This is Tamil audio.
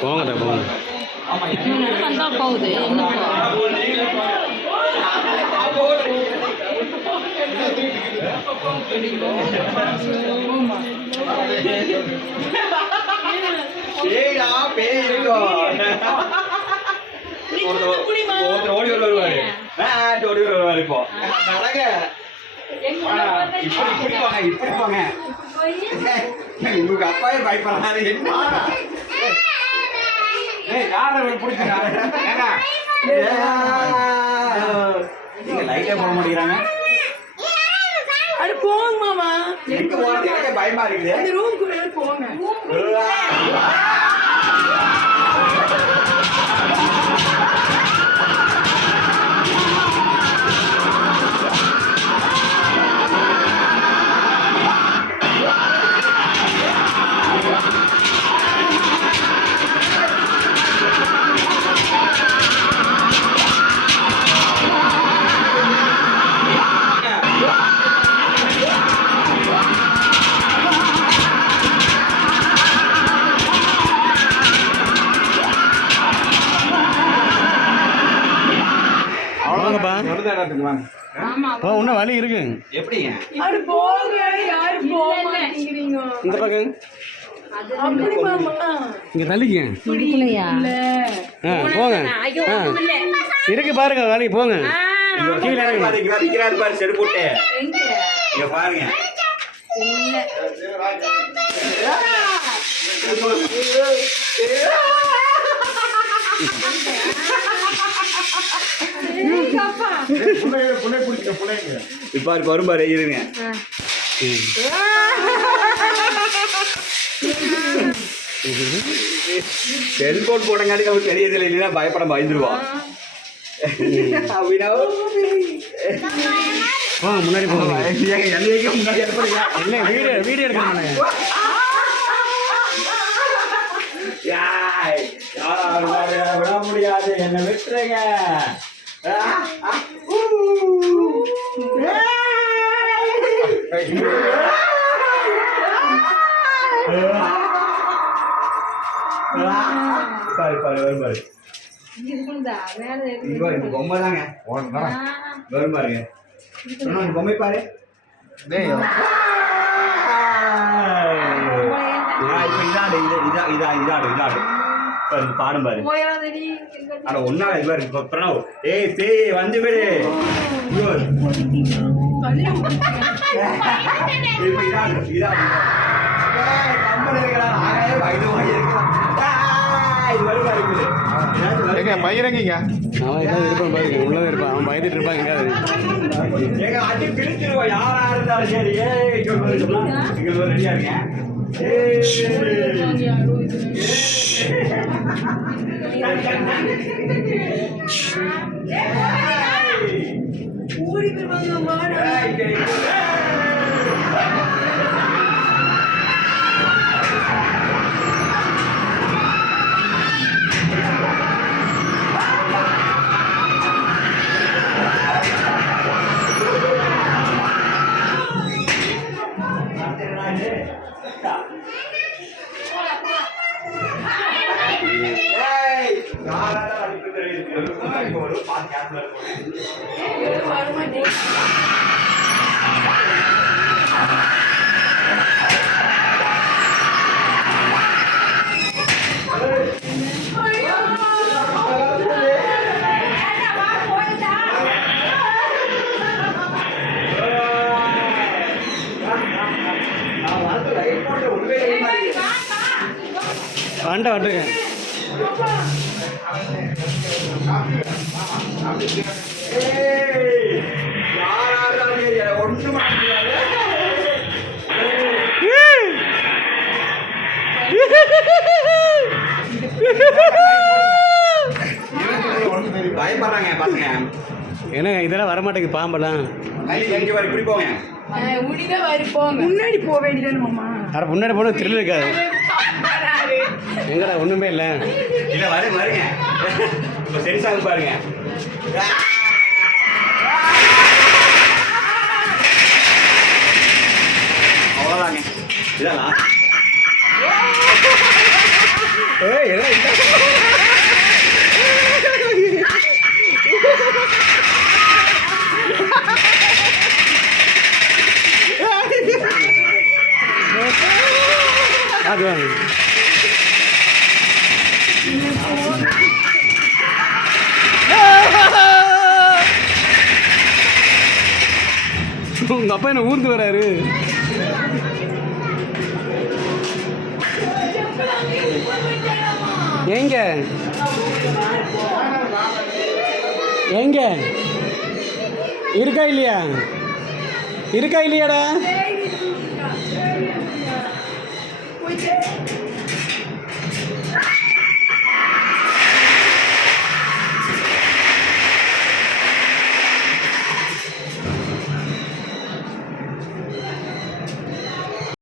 போங்கடா போங்க. வந்தா போகுது. என்ன? ஏய்டா பேய் இருக்கும் ஒருத்தர் ஓடி வருவாரு ஆ, ஓடி வருவாரு இப்போ இப்படி இப்படி போங்க உங்க அப்பாவே பயப்படுறாரு என்ன ஏய் யாரை பிடிச்சா ஏங்க நீங்க லைட்டே போட மாட்டேங்கிறாங்க. அது போங்க மாமா. எங்க போறது எனக்கே பயமா இருக்குது. அந்த ரூம்குள்ள போங்க. வாங்க. ஓ இன்னும் வழி இருக்கு. எப்படிங்க இந்த பக்கம். இங்க தள்ளிக்க போங்க. ஆ. இருக்கு பாருங்க வழி போங்க. கீழே பாரு செருப்பு போட்டு இங்க பாருங்க. இப்ப இருக்கு வரும் பாரு இருங்க. செல்போன் போட்டங்காட்டி நமக்கு தெரியதில்லை இல்லைன்னா பயப்பட பயந்துருவோம் அப்படின்னா போங்க முன்னாடி போங்க. ஏங்க, என்னைக்கு முன்னாடி இல்லை வீடியோ வீடியோ எடுக்கணும் விட முடியாது. என்ன விட்டுருங்க. பாரு பாரு வரும் பாரு இங்க பாரு பொம்மை தாங்க வரும் பாருங்க சொன்னா, பொம்மை பாரு ஆ, இப்ப இதாடு இது இதா இதா இதாடு இதாடு பாரு இந்த பாடும் பாரு அட ஒன்னா இது பாரு இப்ப பிரணவ் ஏய் பேய் வந்து விடு ஐயோ. பாரு எங்க பயிரங்கிங்க அவன் இதான் இருப்பான் பாருங்க உள்ளதான் இருப்பான். அவன் பயந்துட்டு இருப்பான் அடி யாரா இருந்தாலும் சரி. ஏய் ரெடியா இருங்க. ஏய். ஊடி போயிருவாங்க மாடு ஏய், இங்க இருக்கு. ஏய், யாரால அடிப்பு ஒரு இருக்கும். வந்துருங்க முடியாது. பயப்படுறாங்க பசங்க என்னங்க இதெல்லாம் வரமாட்டேங்குது பாம்பெல்லாம். எங்க வரை இப்படி போங்க. முன்னாடி போக அட முன்னாடி போன த்ரில் இருக்காது. எங்கடா ஒண்ணுமே இல்ல. இல்ல வரு வருங்க. இப்ப சரி சாங் பாருங்க. அவ்வளவுதாங்க. இதெல்லாம் ஏய் என்ன Adoro. உங்க அப்பா என்ன ஊர்ந்து வராரு? எங்க? எங்க? இருக்கா இல்லையா? இருக்கா இல்லையாடா?